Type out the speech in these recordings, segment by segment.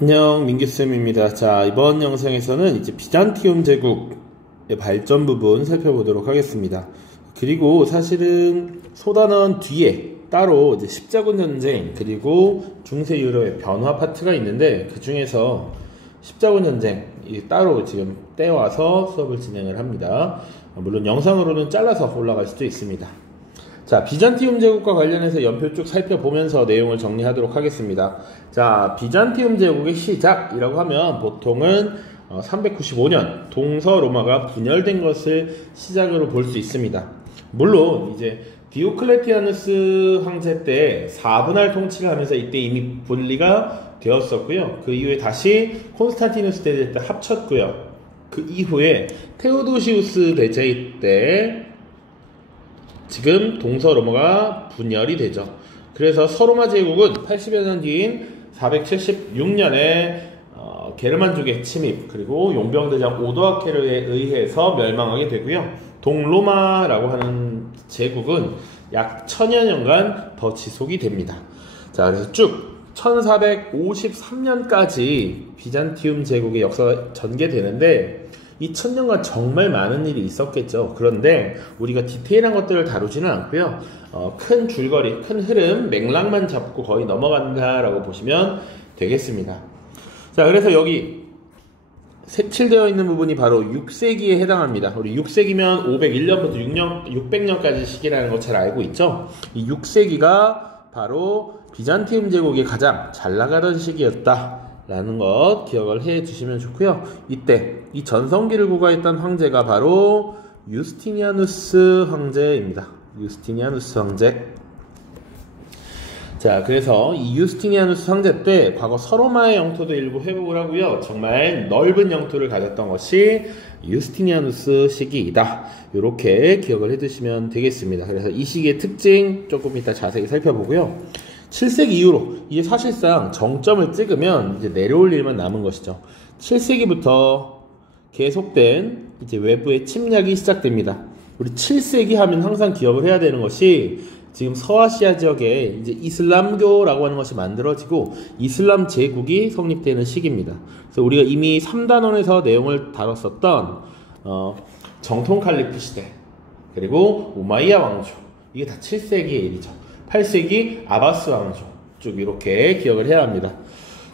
안녕, 민규쌤입니다. 자, 이번 영상에서는 이제 비잔티움 제국의 발전 부분 살펴보도록 하겠습니다. 그리고 사실은 소단원 뒤에 따로 이제 십자군 전쟁 그리고 중세 유럽의 변화 파트가 있는데, 그 중에서 십자군 전쟁 따로 지금 떼와서 수업을 진행을 합니다. 물론 영상으로는 잘라서 올라갈 수도 있습니다. 자, 비잔티움 제국과 관련해서 연표 쭉 살펴보면서 내용을 정리하도록 하겠습니다. 자, 비잔티움 제국의 시작이라고 하면 보통은 395년 동서로마가 분열된 것을 시작으로 볼 수 있습니다. 물론 이제 디오클레티아누스 황제 때 4분할 통치를 하면서 이때 이미 분리가 되었었고요. 그 이후에 다시 콘스탄티누스 대제 때 합쳤고요. 그 이후에 테오도시우스 대제 때 지금 동서로마가 분열이 되죠. 그래서 서로마 제국은 80여 년 뒤인 476년에 게르만족의 침입 그리고 용병대장 오도아케르에 의해서 멸망하게 되고요. 동로마라고 하는 제국은 약 1000여 년간 더 지속이 됩니다. 자, 그래서 쭉 1453년까지 비잔티움 제국의 역사가 전개되는데, 이 1000년간 정말 많은 일이 있었겠죠. 그런데 우리가 디테일한 것들을 다루지는 않고요. 큰 줄거리, 큰 흐름, 맥락만 잡고 거의 넘어간다라고 보시면 되겠습니다. 자, 그래서 여기 색칠되어 있는 부분이 바로 6세기에 해당합니다. 우리 6세기면 501년부터 600년까지 시기라는 거 잘 알고 있죠. 이 6세기가 바로 비잔티움 제국이 가장 잘 나가던 시기였다 라는 것 기억을 해 주시면 좋고요. 이때 이 전성기를 구가했던 황제가 바로 유스티니아누스 황제입니다. 유스티니아누스 황제. 자, 그래서 이 유스티니아누스 황제 때 과거 서로마의 영토도 일부 회복을 하고요. 정말 넓은 영토를 가졌던 것이 유스티니아누스 시기이다. 이렇게 기억을 해 두시면 되겠습니다. 그래서 이 시기의 특징 조금 이따 자세히 살펴보고요. 7세기 이후로 이제 사실상 정점을 찍으면 이제 내려올 일만 남은 것이죠. 7세기부터 계속된 이제 외부의 침략이 시작됩니다. 우리 7세기 하면 항상 기억을 해야 되는 것이 지금 서아시아 지역에 이제 이슬람교라고 하는 것이 만들어지고 이슬람 제국이 성립되는 시기입니다. 그래서 우리가 이미 3단원에서 내용을 다뤘었던 정통 칼리프 시대 그리고 우마이야 왕조, 이게 다 7세기의 일이죠. 8세기 아바스 왕조 쭉 이렇게 기억을 해야 합니다.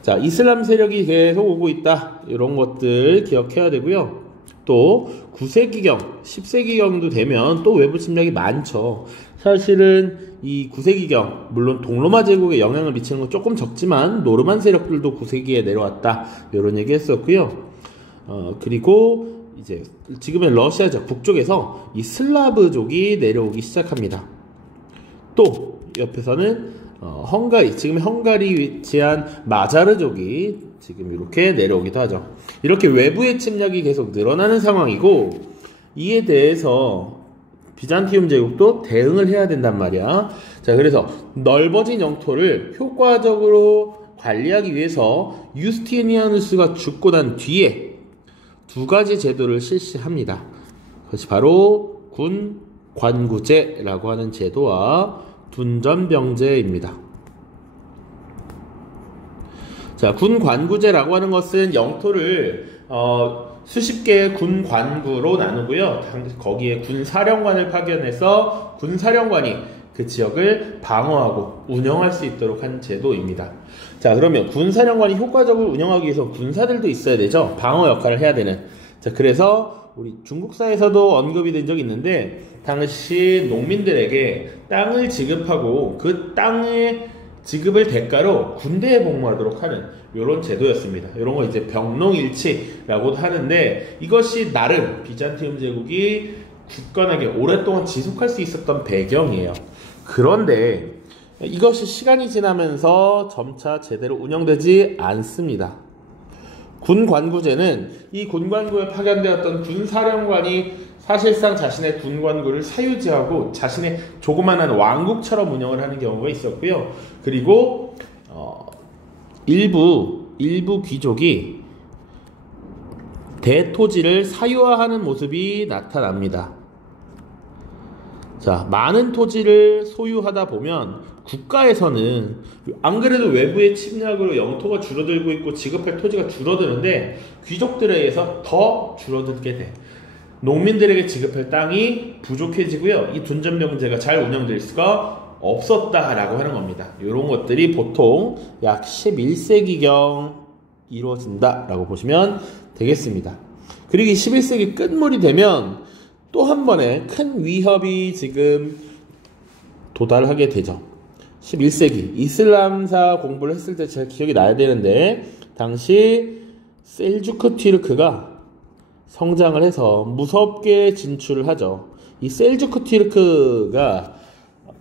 자, 이슬람 세력이 계속 오고 있다. 이런 것들 기억해야 되고요. 또 9세기경, 10세기경도 되면 또 외부 침략이 많죠. 사실은 이 9세기경, 물론 동로마 제국에 영향을 미치는 건 조금 적지만 노르만 세력들도 9세기에 내려왔다. 이런 얘기 했었고요. 그리고 이제 지금의 러시아죠. 북쪽에서 이 슬라브족이 내려오기 시작합니다. 또 옆에서는 헝가리, 지금 헝가리 위치한 마자르족이 지금 이렇게 내려오기도 하죠. 이렇게 외부의 침략이 계속 늘어나는 상황이고, 이에 대해서 비잔티움 제국도 대응을 해야 된단 말이야. 자, 그래서 넓어진 영토를 효과적으로 관리하기 위해서 유스티니아누스가 죽고 난 뒤에 두 가지 제도를 실시합니다. 그것이 바로 군 관구제라고 하는 제도와 둔전병제입니다. 자, 군 관구제라고 하는 것은 영토를 수십 개의 군 관구로 나누고요. 거기에 군 사령관을 파견해서 군 사령관이 그 지역을 방어하고 운영할 수 있도록 한 제도입니다. 자, 그러면 군 사령관이 효과적으로 운영하기 위해서 군사들도 있어야 되죠. 방어 역할을 해야 되는. 자, 그래서 우리 중국사에서도 언급이 된 적이 있는데, 당시 농민들에게 땅을 지급하고 그 땅의 지급을 대가로 군대에 복무하도록 하는 이런 제도였습니다. 이런 거 이제 병농일치라고도 하는데, 이것이 나름 비잔티움 제국이 굳건하게 오랫동안 지속할 수 있었던 배경이에요. 그런데 이것이 시간이 지나면서 점차 제대로 운영되지 않습니다. 군관구제는 이 군관구에 파견되었던 군사령관이 사실상 자신의 군관구를 사유지하고 자신의 조그만한 왕국처럼 운영을 하는 경우가 있었고요. 그리고 일부 귀족이 대토지를 사유화하는 모습이 나타납니다. 자, 많은 토지를 소유하다 보면 국가에서는 안 그래도 외부의 침략으로 영토가 줄어들고 있고 지급할 토지가 줄어드는데 귀족들에 의해서 더 줄어들게 돼. 농민들에게 지급할 땅이 부족해지고요. 이 둔전병제가 잘 운영될 수가 없었다라고 하는 겁니다. 이런 것들이 보통 약 11세기경 이루어진다라고 보시면 되겠습니다. 그리고 이 11세기 끝물이 되면 또 한 번의 큰 위협이 지금 도달하게 되죠. 11세기 이슬람사 공부를 했을 때 제가 기억이 나야 되는데 당시 셀주크 튀르크가 성장을 해서 무섭게 진출을 하죠. 이 셀주크 튀르크가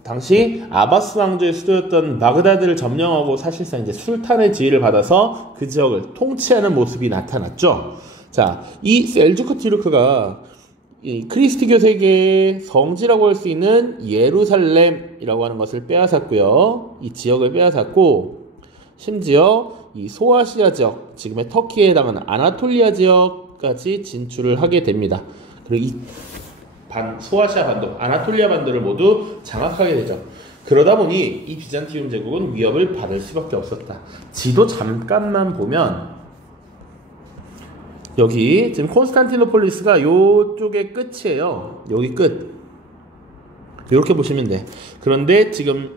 당시 아바스 왕조의 수도였던 바그다드를 점령하고 사실상 이제 술탄의 지위를 받아서 그 지역을 통치하는 모습이 나타났죠. 자, 이 셀주크 튀르크가 이 크리스티교 세계의 성지라고 할 수 있는 예루살렘이라고 하는 것을 빼앗았고요. 이 지역을 빼앗았고 심지어 이 소아시아 지역, 지금의 터키에 해당하는 아나톨리아 지역까지 진출을 하게 됩니다. 그리고 이 소아시아 반도, 아나톨리아 반도를 모두 장악하게 되죠. 그러다 보니 이 비잔티움 제국은 위협을 받을 수밖에 없었다. 지도 잠깐만 보면 여기 지금 콘스탄티노폴리스가 요쪽의 끝이에요. 여기 끝. 이렇게 보시면 돼. 그런데 지금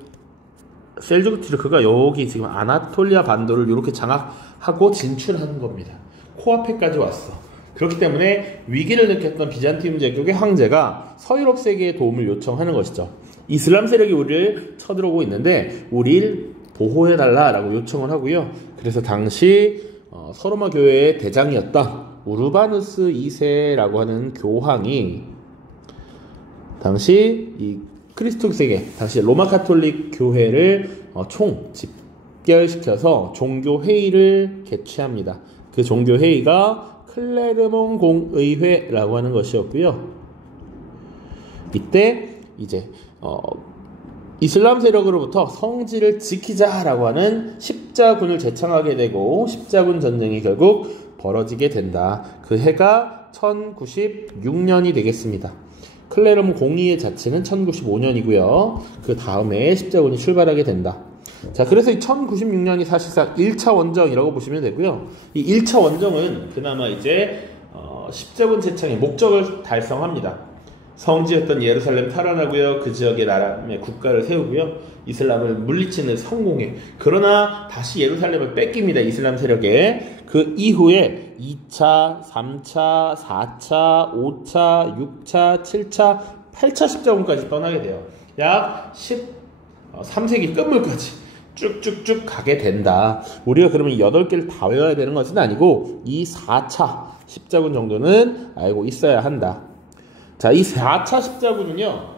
셀주크 튀르크가 여기 지금 아나톨리아 반도를 이렇게 장악하고 진출하는 겁니다. 코앞에까지 왔어. 그렇기 때문에 위기를 느꼈던 비잔티움 제국의 황제가 서유럽 세계의 도움을 요청하는 것이죠. 이슬람 세력이 우리를 쳐들어오고 있는데 우리를 보호해달라라고 요청을 하고요. 그래서 당시 서로마 교회의 대장이었던 우르바누스 2세라고 하는 교황이 당시 이 크리스토 세계, 당시 로마 카톨릭 교회를 집결시켜서 종교 회의를 개최합니다. 그 종교 회의가 클레르몬 공의회라고 하는 것이었고요. 이때 이제 이슬람 세력으로부터 성지를 지키자라고 하는 십자군을 제창하게 되고 십자군 전쟁이 결국 벌어지게 된다. 그 해가 1096년이 되겠습니다. 클레르몬 공의회 자체는 1095년이고요. 그 다음에 십자군이 출발하게 된다. 자, 그래서 이 1096년이 사실상 1차 원정이라고 보시면 되고요. 이 1차 원정은 그나마 이제 십자군 제창의 목적을 달성합니다. 성지였던 예루살렘 탈환하고요. 그 지역에 나라의 국가를 세우고요. 이슬람을 물리치는 성공해. 그러나 다시 예루살렘을 뺏깁니다. 이슬람 세력에. 그 이후에 2차, 3차, 4차, 5차, 6차, 7차, 8차 십자군까지 떠나게 돼요. 약 13세기 끝물까지 쭉쭉쭉 가게 된다. 우리가 그러면 8개를 다 외워야 되는 것은 아니고 이 4차 십자군 정도는 알고 있어야 한다. 자, 이 4차 십자군은요,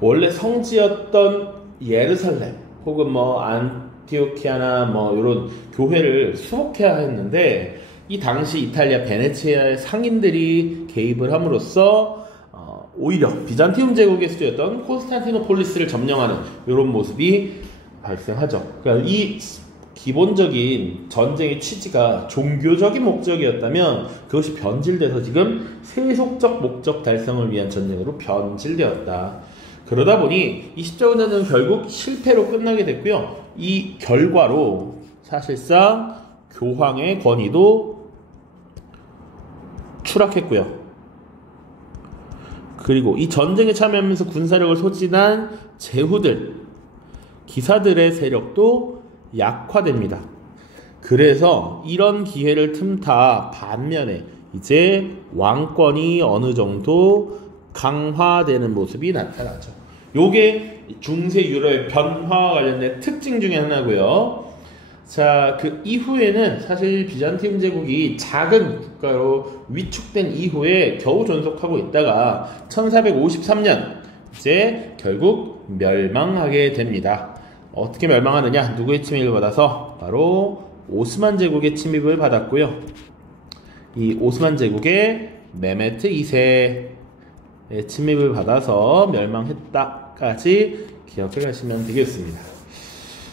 원래 성지였던 예루살렘 혹은 안티오키아나 이런 교회를 수복해야 했는데 이 당시 이탈리아 베네치아의 상인들이 개입을 함으로써 오히려 비잔티움 제국의 수도였던 콘스탄티노폴리스를 점령하는 이런 모습이 발생하죠. 그러니까 이 기본적인 전쟁의 취지가 종교적인 목적이었다면 그것이 변질돼서 지금 세속적 목적 달성을 위한 전쟁으로 변질되었다. 그러다 보니 이 십자군 전쟁은 결국 실패로 끝나게 됐고요. 이 결과로 사실상 교황의 권위도 추락했고요. 그리고 이 전쟁에 참여하면서 군사력을 소진한 제후들, 기사들의 세력도 약화됩니다. 그래서 이런 기회를 틈타 반면에 이제 왕권이 어느 정도 강화되는 모습이 나타나죠. 요게 중세 유럽의 변화와 관련된 특징 중에 하나고요. 자, 그 이후에는 사실 비잔티움 제국이 작은 국가로 위축된 이후에 겨우 존속하고 있다가 1453년 이제 결국 멸망하게 됩니다. 어떻게 멸망하느냐? 누구의 침입을 받아서? 바로 오스만 제국의 침입을 받았고요. 이 오스만 제국의 메메트 2세의 침입을 받아서 멸망했다까지 기억을 하시면 되겠습니다.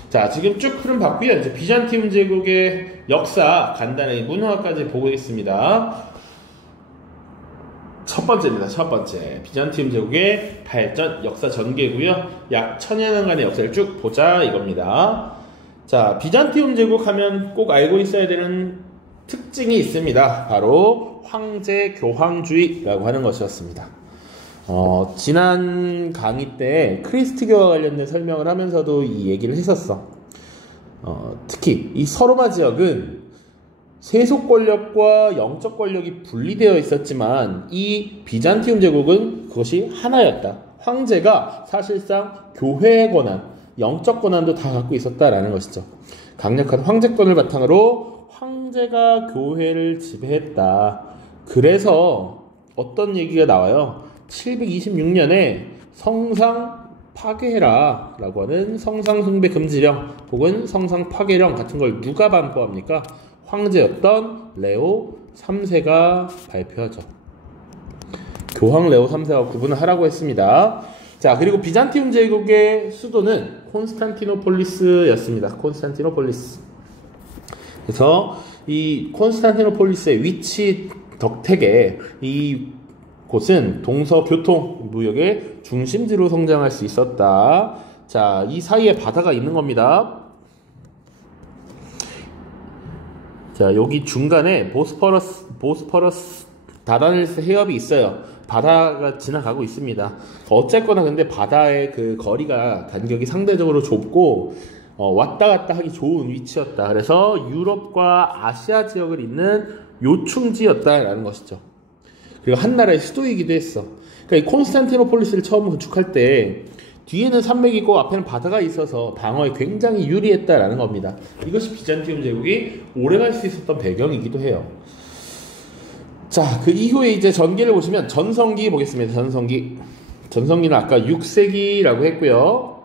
자, 지금 쭉 흐름 봤고요. 이제 비잔티움 제국의 역사 간단히 문화까지 보고 있습니다. 첫 번째입니다. 첫 번째. 비잔티움 제국의 발전 역사 전개고요. 약 1000여년간의 역사를 쭉 보자 이겁니다. 자, 비잔티움 제국 하면 꼭 알고 있어야 되는 특징이 있습니다. 바로 황제 교황주의라고 하는 것이었습니다. 지난 강의 때 크리스트교와 관련된 설명을 하면서도 이 얘기를 했었어. 특히 이 서로마 지역은 세속 권력과 영적 권력이 분리되어 있었지만 이 비잔티움 제국은 그것이 하나였다. 황제가 사실상 교회의 권한, 영적 권한도 다 갖고 있었다라는 것이죠. 강력한 황제권을 바탕으로 황제가 교회를 지배했다. 그래서 어떤 얘기가 나와요? 726년에 성상 파괴해라 라고 하는 성상 숭배 금지령 혹은 성상 파괴령 같은 걸 누가 반포합니까? 황제였던 레오 3세가 발표하죠. 교황 레오 3세와 구분을 하라고 했습니다. 자, 그리고 비잔티움 제국의 수도는 콘스탄티노폴리스였습니다. 콘스탄티노폴리스. 그래서 이 콘스탄티노폴리스의 위치 덕택에 이 곳은 동서 교통 무역의 중심지로 성장할 수 있었다. 자, 이 사이에 바다가 있는 겁니다. 자, 여기 중간에 보스퍼러스 다다닐스 해협이 있어요. 바다가 지나가고 있습니다. 어쨌거나 근데 바다의 그 거리가 간격이 상대적으로 좁고 왔다 갔다 하기 좋은 위치였다. 그래서 유럽과 아시아 지역을 잇는 요충지였다라는 것이죠. 그리고 한 나라의 수도이기도 했어. 그러니까 이 콘스탄티노폴리스를 처음 건축할 때 뒤에는 산맥이고 앞에는 바다가 있어서 방어에 굉장히 유리했다라는 겁니다. 이것이 비잔티움 제국이 오래갈 수 있었던 배경이기도 해요. 자, 그 이후에 이제 전기를 보시면 전성기 보겠습니다. 전성기는 아까 6세기라고 했고요.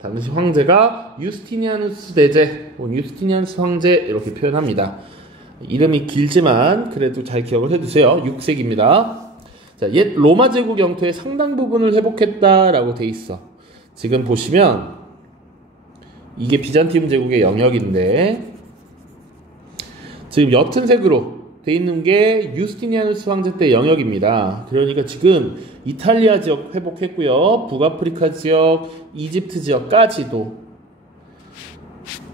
당시 황제가 유스티니아누스 대제 혹은 유스티니아누스 황제 이렇게 표현합니다. 이름이 길지만 그래도 잘 기억을 해두세요. 6세기입니다. 자, 옛 로마 제국 영토의 상당 부분을 회복했다라고 돼 있어. 지금 보시면 이게 비잔티움 제국의 영역인데 지금 옅은 색으로 돼 있는 게 유스티니아누스 황제 때 영역입니다. 그러니까 지금 이탈리아 지역 회복했고요. 북아프리카 지역, 이집트 지역까지도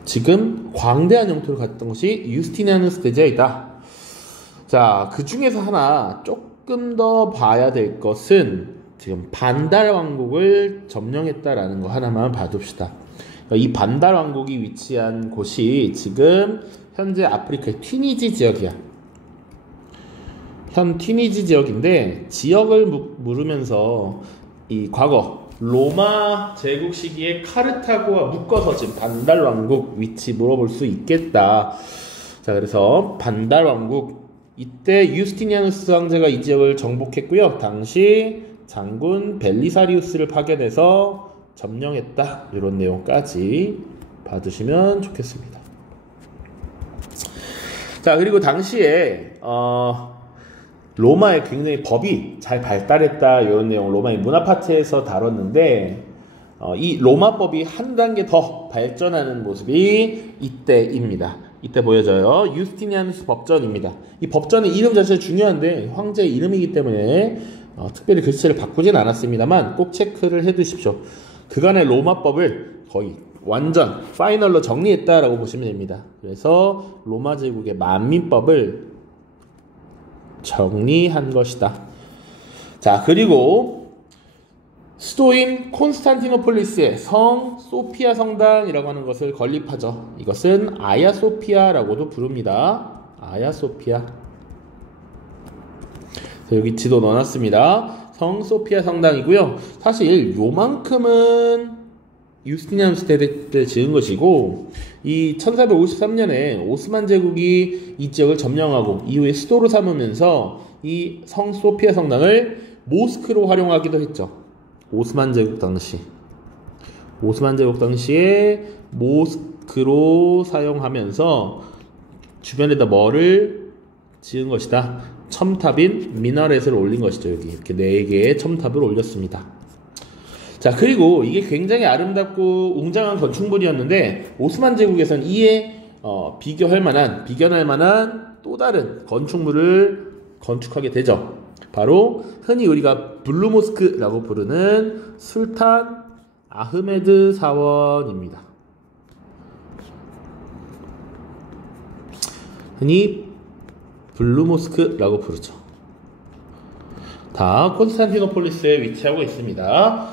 지금 광대한 영토를 갖던 것이 유스티니아누스 대제이다. 자, 그 중에서 하나 조금 더 봐야 될 것은 지금 반달 왕국을 점령했다라는 거 하나만 봐둡시다. 이 반달 왕국이 위치한 곳이 지금 현재 아프리카의 튀니지 지역이야. 현 튀니지 지역인데 지역을 물으면서 이 과거 로마 제국 시기에 카르타고와 묶어서 지금 반달 왕국 위치 물어볼 수 있겠다. 자, 그래서 반달 왕국 이때 유스티니아누스 황제가 이 지역을 정복했고요. 당시 장군 벨리사리우스를 파견해서 점령했다. 이런 내용까지 봐두시면 좋겠습니다. 자, 그리고 당시에 로마의 굉장히 법이 잘 발달했다 이런 내용 로마의 문화파트에서 다뤘는데 이 로마법이 한 단계 더 발전하는 모습이 이때입니다. 이때 보여져요. 유스티니아누스 법전입니다. 이 법전의 이름 자체가 중요한데 황제의 이름이기 때문에 특별히 글씨를 바꾸진 않았습니다만 꼭 체크를 해두십시오. 그간의 로마법을 거의 완전 파이널로 정리했다라고 보시면 됩니다. 그래서 로마 제국의 만민법을 정리한 것이다. 자, 그리고 수도인 콘스탄티노폴리스의 성 소피아 성당이라고 하는 것을 건립하죠. 이것은 아야 소피아라고도 부릅니다. 아야 소피아. 여기 지도 넣어놨습니다. 성 소피아 성당이고요. 사실 요만큼은 유스티니아누스 대제 때 지은 것이고 이 1453년에 오스만 제국이 이 지역을 점령하고 이후에 수도로 삼으면서 이 성 소피아 성당을 모스크로 활용하기도 했죠. 오스만 제국 당시에 모스크로 사용하면서 주변에다 뭐를 지은 것이다. 첨탑인 미나렛을 올린 것이죠. 여기 이렇게 4개의 첨탑을 올렸습니다. 자, 그리고 이게 굉장히 아름답고 웅장한 건축물이었는데 오스만 제국에서는 이에 비견할 만한 또 다른 건축물을 건축하게 되죠. 바로 흔히 우리가 블루모스크라고 부르는 술탄 아흐메드 사원입니다. 흔히 블루모스크라고 부르죠. 다 콘스탄티노폴리스에 위치하고 있습니다.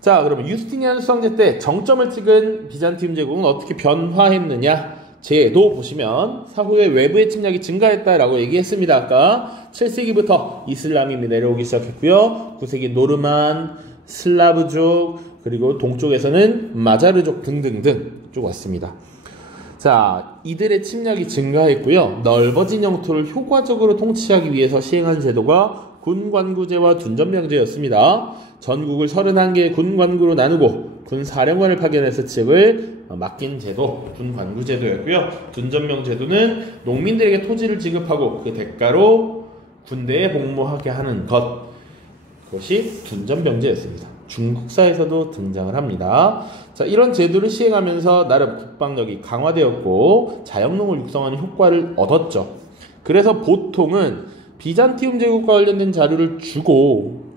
자, 그러면 유스티니아누스 황제 때 정점을 찍은 비잔티움 제국은 어떻게 변화했느냐? 제도 보시면 사후에 외부의 침략이 증가했다라고 얘기했습니다. 아까 7세기부터 이슬람이 내려오기 시작했고요. 9세기 노르만, 슬라브족, 그리고 동쪽에서는 마자르족 등등등 쭉 왔습니다. 자, 이들의 침략이 증가했고요. 넓어진 영토를 효과적으로 통치하기 위해서 시행한 제도가 군관구제와 둔전병제였습니다. 전국을 31개의 군관구로 나누고 군사령관을 파견해서 지역을 맡긴 제도, 군관구제도였고요. 둔전병제도는 농민들에게 토지를 지급하고 그 대가로 군대에 복무하게 하는 것, 그것이 둔전병제였습니다. 중국사에서도 등장을 합니다. 자, 이런 제도를 시행하면서 나름 국방력이 강화되었고 자영농을 육성하는 효과를 얻었죠. 그래서 보통은 비잔티움 제국과 관련된 자료를 주고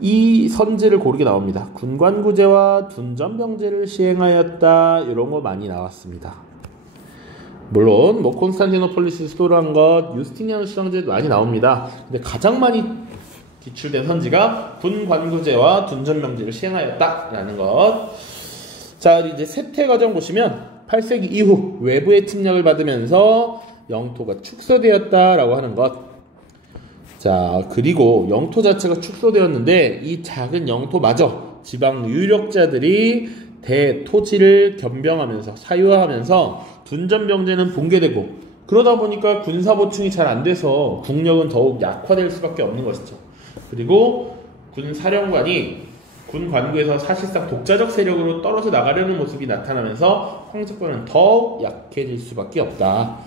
이 선제를 고르게 나옵니다. 군관구제와 둔전병제를 시행하였다, 이런 거 많이 나왔습니다. 물론 콘스탄티노폴리스 수도로 한 것, 유스티니아누스 황제도 많이 나옵니다. 근데 가장 많이 기출된 선지가 군관구제와 둔전병제를 시행하였다라는 것. 자, 이제 세태 과정 보시면 8세기 이후 외부의 침략을 받으면서 영토가 축소되었다라고 하는 것. 자, 그리고 영토 자체가 축소되었는데 이 작은 영토마저 지방 유력자들이 대토지를 겸병하면서 사유화하면서 둔전병제는 붕괴되고, 그러다 보니까 군사보충이 잘 안 돼서 국력은 더욱 약화될 수밖에 없는 것이죠. 그리고 군사령관이 군관구에서 사실상 독자적 세력으로 떨어져 나가려는 모습이 나타나면서 황제권은 더욱 약해질 수밖에 없다.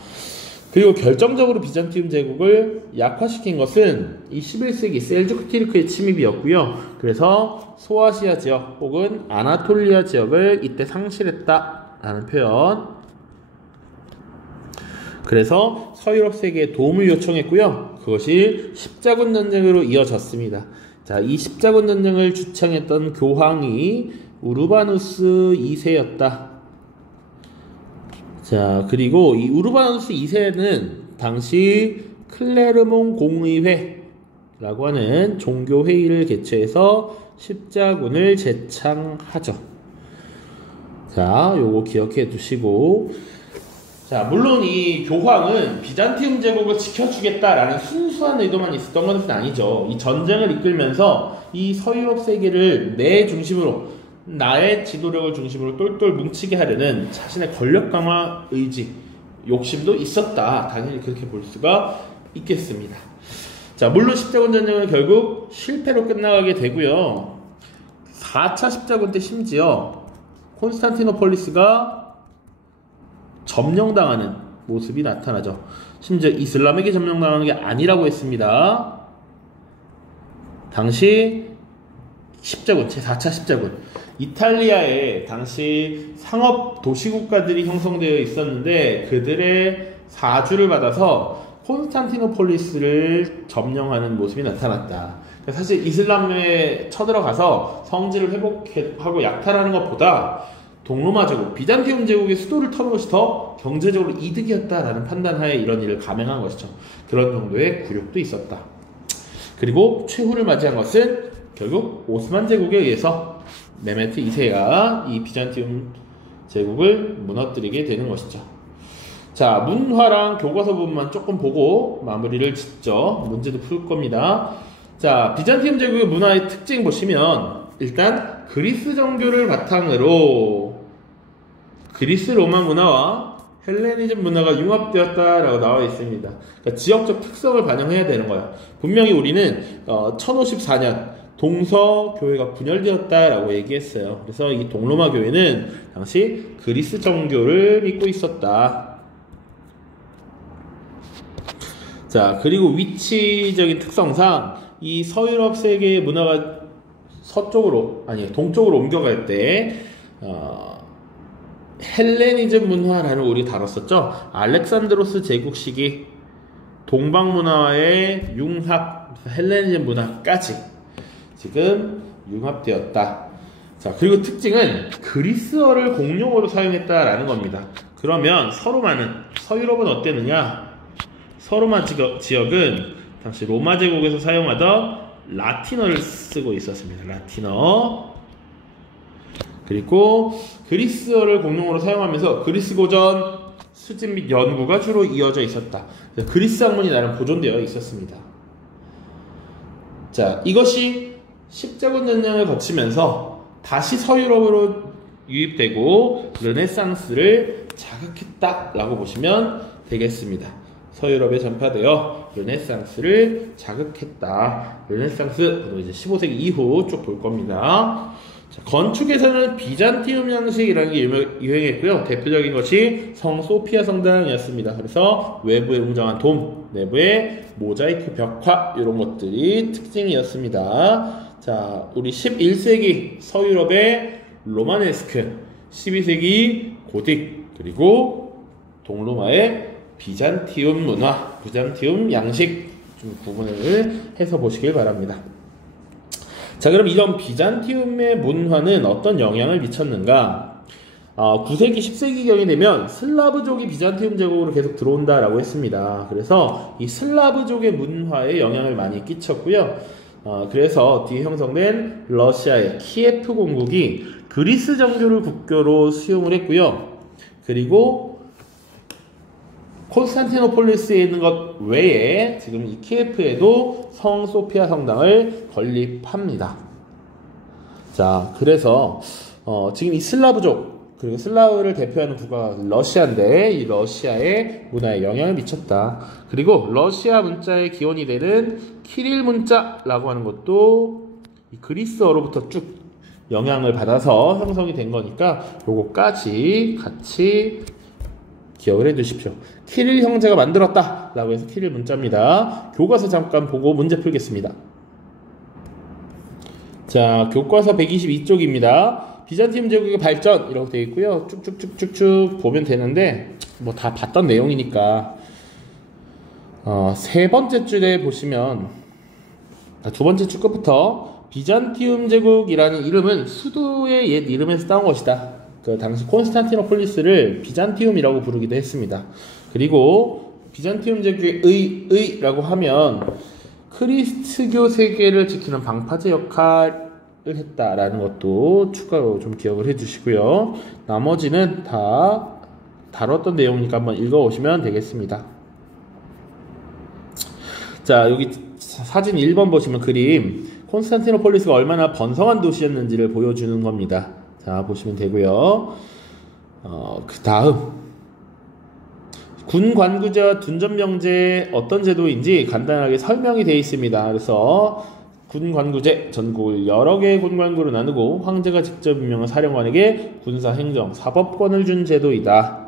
그리고 결정적으로 비잔티움 제국을 약화시킨 것은 이 11세기 셀주크 티르크의 침입이었고요. 그래서 소아시아 지역 혹은 아나톨리아 지역을 이때 상실했다라는 표현. 그래서 서유럽 세계에 도움을 요청했고요. 그것이 십자군 전쟁으로 이어졌습니다. 자, 이 십자군 전쟁을 주창했던 교황이 우르바누스 2세였다. 자, 그리고 이 우르바누스 2세는 당시 클레르몽 공의회라고 하는 종교회의를 개최해서 십자군을 제창하죠. 자, 요거 기억해 두시고, 자, 물론 이 교황은 비잔티움 제국을 지켜주겠다라는 순수한 의도만 있었던 것은 아니죠. 이 전쟁을 이끌면서 이 서유럽 세계를 내 중심으로, 나의 지도력을 중심으로 똘똘 뭉치게 하려는 자신의 권력 강화 의지, 욕심도 있었다. 당연히 그렇게 볼 수가 있겠습니다. 자, 물론 십자군 전쟁은 결국 실패로 끝나가게 되고요. 4차 십자군 때 심지어 콘스탄티노폴리스가 점령당하는 모습이 나타나죠. 심지어 이슬람에게 점령당하는 게 아니라고 했습니다. 당시 십자군, 제4차 십자군, 이탈리아에 당시 상업 도시국가들이 형성되어 있었는데 그들의 사주를 받아서 콘스탄티노폴리스를 점령하는 모습이 나타났다. 사실 이슬람에 쳐들어가서 성지를 회복하고 약탈하는 것보다 동로마 제국, 비잔티움 제국의 수도를 터는 것이 더 경제적으로 이득이었다라는 판단하에 이런 일을 감행한 것이죠. 그런 정도의 굴욕도 있었다. 그리고 최후를 맞이한 것은 결국 오스만 제국에 의해서 메메트 2세가 이 비잔티움 제국을 무너뜨리게 되는 것이죠. 자, 문화랑 교과서 부분만 조금 보고 마무리를 짓죠. 문제도 풀 겁니다. 자, 비잔티움 제국의 문화의 특징 보시면 일단 그리스 정교를 바탕으로 그리스 로마 문화와 헬레니즘 문화가 융합되었다라고 나와 있습니다. 그러니까 지역적 특성을 반영해야 되는 거야. 분명히 우리는 1054년 동서 교회가 분열되었다라고 얘기했어요. 그래서 이 동로마 교회는 당시 그리스 정교를 믿고 있었다. 자, 그리고 위치적인 특성상 이 서유럽 세계의 문화가 동쪽으로 옮겨갈 때 헬레니즘 문화라는 우리 다뤘었죠. 알렉산드로스 제국 시기 동방 문화의 융합, 헬레니즘 문화까지 지금 융합되었다. 자, 그리고 특징은 그리스어를 공용어로 사용했다라는 겁니다. 그러면 서유럽은 어땠느냐? 서로마 지역은 당시 로마 제국에서 사용하던 라틴어를 쓰고 있었습니다. 라틴어. 그리고 그리스어를 공용어로 사용하면서 그리스 고전 수집 및 연구가 주로 이어져 있었다. 그리스 학문이 나름 보존되어 있었습니다. 자, 이것이 십자군 전쟁을 거치면서 다시 서유럽으로 유입되고 르네상스를 자극했다라고 보시면 되겠습니다. 서유럽에 전파되어 르네상스를 자극했다. 르네상스, 이제 15세기 이후 쭉 볼 겁니다. 자, 건축에서는 비잔티움 양식이라는 게 유행했고요. 대표적인 것이 성 소피아 성당이었습니다. 그래서 외부에 웅장한 돔, 내부에 모자이크 벽화 이런 것들이 특징이었습니다. 자, 우리 11세기 서유럽의 로마네스크, 12세기 고딕, 그리고 동로마의 비잔티움 문화, 비잔티움 양식 좀 구분을 해서 보시길 바랍니다. 자, 그럼 이런 비잔티움의 문화는 어떤 영향을 미쳤는가? 9세기, 10세기경이 되면 슬라브족이 비잔티움 제국으로 계속 들어온다라고 했습니다. 그래서 이 슬라브족의 문화에 영향을 많이 끼쳤고요. 그래서 뒤에 형성된 러시아의 키예프 공국이 그리스 정교를 국교로 수용을 했고요. 그리고 콘스탄티노폴리스에 있는 것 외에 지금 이 키예프에도 성 소피아 성당을 건립합니다. 자, 그래서 지금 이 슬라브족, 그리고 슬라브를 대표하는 국가가 러시아인데 이 러시아의 문화에 영향을 미쳤다. 그리고 러시아 문자의 기원이 되는 키릴 문자라고 하는 것도 이 그리스어로부터 쭉 영향을 받아서 형성이 된 거니까 요거까지 같이 기억을 해 두십시오. 키릴 형제가 만들었다 라고 해서 키릴 문자입니다. 교과서 잠깐 보고 문제 풀겠습니다. 자, 교과서 122쪽입니다. 비잔티움 제국의 발전 이라고 되어 있고요. 쭉쭉쭉쭉쭉 보면 되는데 뭐 다 봤던 내용이니까 세 번째 줄에 보시면 두 번째 줄 끝부터 비잔티움 제국이라는 이름은 수도의 옛 이름에서 따온 것이다. 그 당시 콘스탄티노폴리스를 비잔티움이라고 부르기도 했습니다. 그리고 비잔티움 제국의 의라고 하면 크리스트교 세계를 지키는 방파제 역할을 했다라는 것도 추가로 좀 기억을 해주시고요. 나머지는 다 다뤘던 내용이니까 한번 읽어보시면 되겠습니다. 자, 여기 사진 1번 보시면 그림 콘스탄티노폴리스가 얼마나 번성한 도시였는지를 보여주는 겁니다. 자, 보시면 되고요. 그 다음 군 관구제와 둔전병제 어떤 제도인지 간단하게 설명이 되어 있습니다. 그래서 군 관구제, 전국을 여러 개의 군 관구로 나누고 황제가 직접 임명한 사령관에게 군사, 행정, 사법권을 준 제도이다.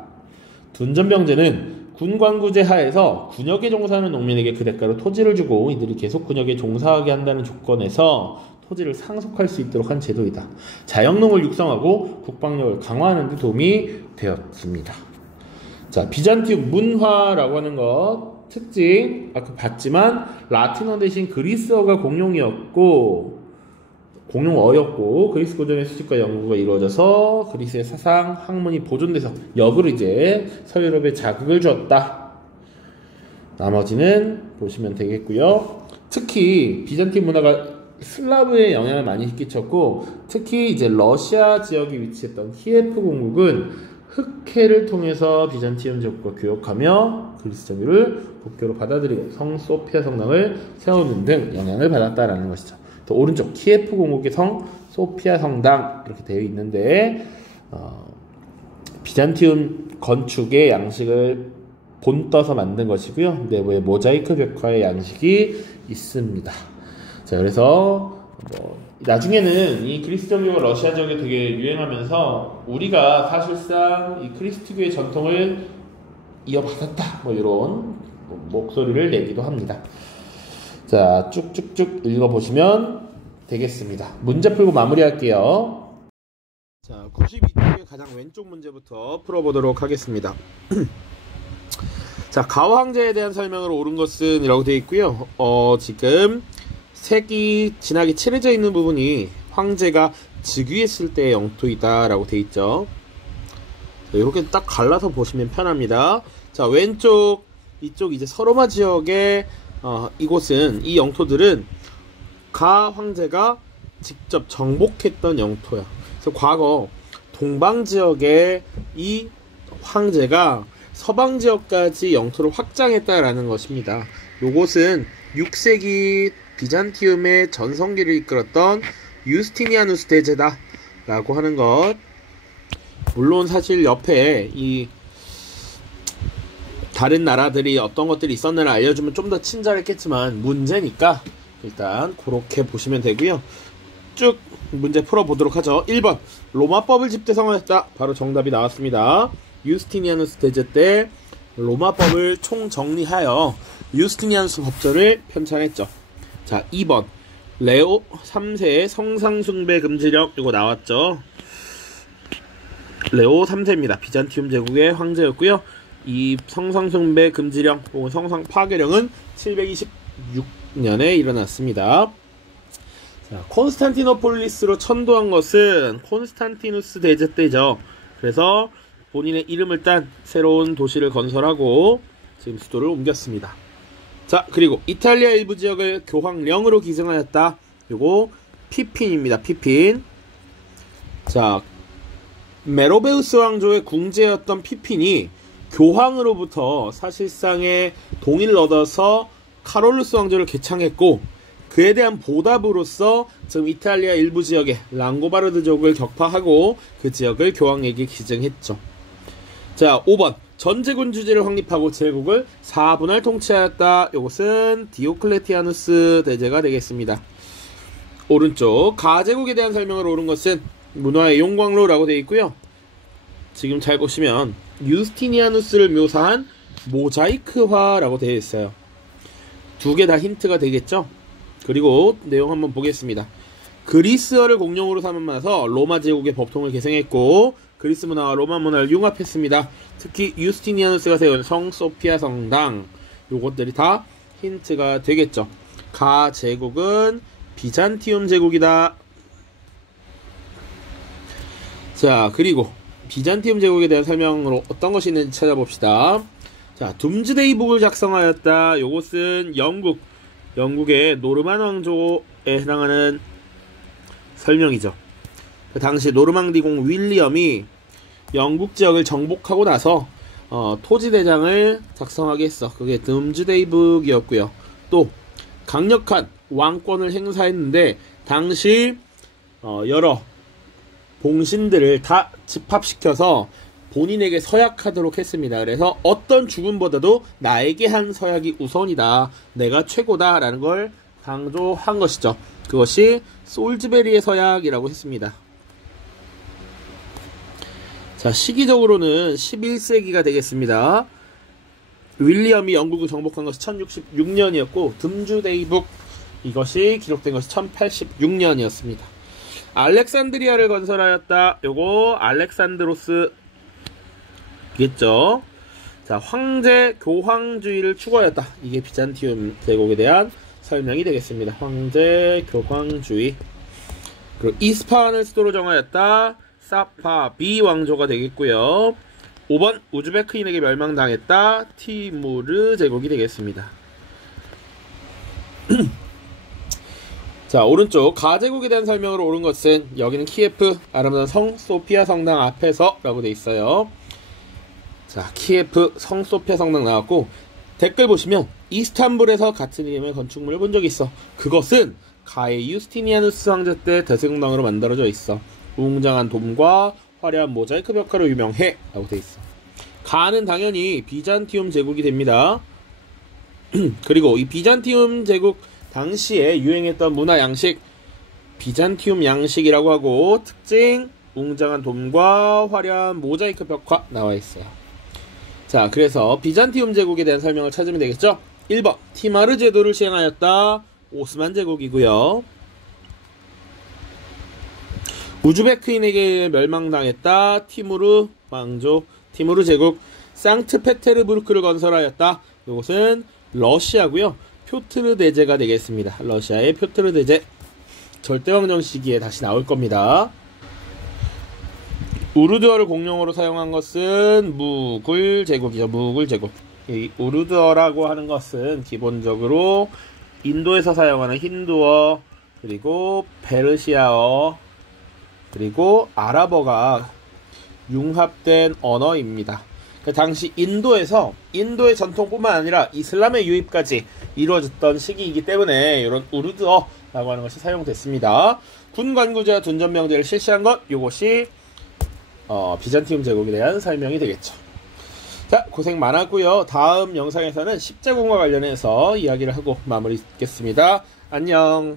둔전병제는 군 관구제 하에서 군역에 종사하는 농민에게 그 대가로 토지를 주고 이들이 계속 군역에 종사하게 한다는 조건에서 토지를 상속할 수 있도록 한 제도이다. 자영농을 육성하고 국방력을 강화하는 데 도움이 되었습니다. 자, 비잔티움 문화라고 하는 것 특징 아까 봤지만 라틴어 대신 그리스어가 공용어였고 그리스 고전의 수집과 연구가 이루어져서 그리스의 사상, 학문이 보존돼서 역으로 이제 서유럽에 자극을 주었다. 나머지는 보시면 되겠고요. 특히 비잔티움 문화가 슬라브에 영향을 많이 끼쳤고 특히 이제 러시아 지역에 위치했던 키예프 공국은 흑해를 통해서 비잔티움 제국과 교역하며 그리스 정교를 국교로 받아들이고 성 소피아 성당을 세우는 등 영향을 받았다라는 것이죠. 또 오른쪽 키예프 공국의 성 소피아 성당 이렇게 되어 있는데 비잔티움 건축의 양식을 본떠서 만든 것이고요. 내부에 모자이크 벽화의 양식이 있습니다. 자, 그래서 나중에는 이 그리스 정교가 러시아 지역에 되게 유행하면서 우리가 사실상 이 그리스도교의 전통을 이어받았다 이런 목소리를 내기도 합니다. 자, 쭉쭉쭉 읽어보시면 되겠습니다. 문제 풀고 마무리할게요. 자, 92쪽의 가장 왼쪽 문제부터 풀어보도록 하겠습니다. 자, 가오 황제에 대한 설명으로 옳은 것은 이라고 되어 있고요. 지금 색이 진하게 칠해져 있는 부분이 황제가 즉위했을 때의 영토이다 라고 되어 있죠. 이렇게 딱 갈라서 보시면 편합니다. 자, 왼쪽 이쪽 이제 서로마 지역의 이곳은, 이 영토들은 가 황제가 직접 정복했던 영토야. 그래서 과거 동방 지역의 이 황제가 서방 지역까지 영토를 확장했다라는 것입니다. 요것은 6세기 비잔티움의 전성기를 이끌었던 유스티니아누스 대제다 라고 하는 것. 물론 사실 옆에 이 다른 나라들이 어떤 것들이 있었느냐 알려주면 좀 더 친절했겠지만 문제니까 일단 그렇게 보시면 되고요. 쭉 문제 풀어보도록 하죠. 1번 로마법을 집대성하였다. 바로 정답이 나왔습니다. 유스티니아누스 대제 때 로마법을 총정리하여 유스티니아누스 법전을 편찬했죠. 자, 2번 레오 3세의 성상숭배 금지령. 이거 나왔죠. 레오 3세입니다. 비잔티움 제국의 황제였고요. 이 성상숭배 금지령 혹은 성상 파괴령은 726년에 일어났습니다. 자, 콘스탄티노폴리스로 천도한 것은 콘스탄티누스 대제 때죠. 그래서 본인의 이름을 딴 새로운 도시를 건설하고 지금 수도를 옮겼습니다. 자, 그리고 이탈리아 일부 지역을 교황령으로 기승하였다. 요거 피핀입니다. 피핀. 자, 메로베우스 왕조의 궁제였던 피핀이 교황으로부터 사실상의 동의를 얻어서 카롤루스 왕조를 개창했고, 그에 대한 보답으로서 지금 이탈리아 일부 지역의 랑고바르드족을 격파하고 그 지역을 교황에게 기증했죠. 자, 5번 전제군 주제를 확립하고 제국을 4분할 통치하였다. 이것은 디오클레티아누스 대제가 되겠습니다. 오른쪽 가제국에 대한 설명을 옳은 것은 문화의 용광로라고 되어 있고요. 지금 잘 보시면 유스티니아누스를 묘사한 모자이크화라고 되어 있어요. 두 개 다 힌트가 되겠죠. 그리고 내용 한번 보겠습니다. 그리스어를 공용으로 삼으면서 로마 제국의 법통을 계승했고 그리스 문화와 로마 문화를 융합했습니다. 특히 유스티니아누스가 세운 성 소피아 성당, 요것들이 다 힌트가 되겠죠. 가 제국은 비잔티움 제국이다. 자, 그리고 비잔티움 제국에 대한 설명으로 어떤 것이 있는지 찾아봅시다. 자, 둠즈데이 북을 작성하였다. 요것은 영국의 노르만 왕조에 해당하는 설명이죠. 그 당시 노르망디 공 윌리엄이 영국 지역을 정복하고 나서 토지대장을 작성하게 했어. 그게 둠즈데이 북이었고요. 또 강력한 왕권을 행사했는데 당시 여러 봉신들을 다 집합시켜서 본인에게 서약하도록 했습니다. 그래서 어떤 죽음보다도 나에게 한 서약이 우선이다, 내가 최고다 라는 걸 강조한 것이죠. 그것이 솔즈베리의 서약이라고 했습니다. 자, 시기적으로는 11세기가 되겠습니다. 윌리엄이 영국을 정복한 것이 1066년이었고 둠즈데이북 이것이 기록된 것이 1086년이었습니다. 알렉산드리아를 건설하였다. 요거 알렉산드로스 겠죠. 자, 황제 교황주의를 추구하였다. 이게 비잔티움 제국에 대한 설명이 되겠습니다. 황제 교황주의. 그리고 이스파한을 수도로 정하였다. 사파비 왕조가 되겠고요. 5번 우즈베크인에게 멸망당했다. 티무르 제국이 되겠습니다. 자, 오른쪽 가제국에 대한 설명으로 옳은 것은 여기는 키예프 아름다운 성 소피아 성당 앞에서 라고 되어 있어요. 자, 키예프 성 소피아 성당 나왔고 댓글 보시면 이스탄불에서 같은 이름의 건축물을 본 적이 있어. 그것은 가의 유스티니아누스 황제 때 대성당으로 만들어져 있어. 웅장한 돔과 화려한 모자이크 벽화로 유명해 라고 되어 있어. 가는 당연히 비잔티움 제국이 됩니다. 그리고 이 비잔티움 제국 당시에 유행했던 문화 양식 비잔티움 양식이라고 하고 특징 웅장한 돔과 화려한 모자이크 벽화 나와 있어요. 자, 그래서 비잔티움 제국에 대한 설명을 찾으면 되겠죠. 1번 티마르 제도를 시행하였다. 오스만 제국이고요. 우즈베크인에게 멸망당했다. 티무르 왕조, 티무르 제국. 상트페테르부르크를 건설하였다. 이것은 러시아고요. 표트르 대제가 되겠습니다. 러시아의 표트르 대제. 절대왕정 시기에 다시 나올 겁니다. 우르드어를 공용어로 사용한 것은 무굴 제국이죠. 무굴 제국. 이 우르드어라고 하는 것은 기본적으로 인도에서 사용하는 힌두어, 그리고 페르시아어, 그리고 아랍어가 융합된 언어입니다. 그 당시 인도의 전통뿐만 아니라 이슬람의 유입까지 이루어졌던 시기이기 때문에 이런 우르드어라고 하는 것이 사용됐습니다. 군 관구제와 둔전 명제를 실시한 것, 이것이 비잔티움 제국에 대한 설명이 되겠죠. 자, 고생 많았고요. 다음 영상에서는 십제군과 관련해서 이야기를 하고 마무리 짓겠습니다. 안녕.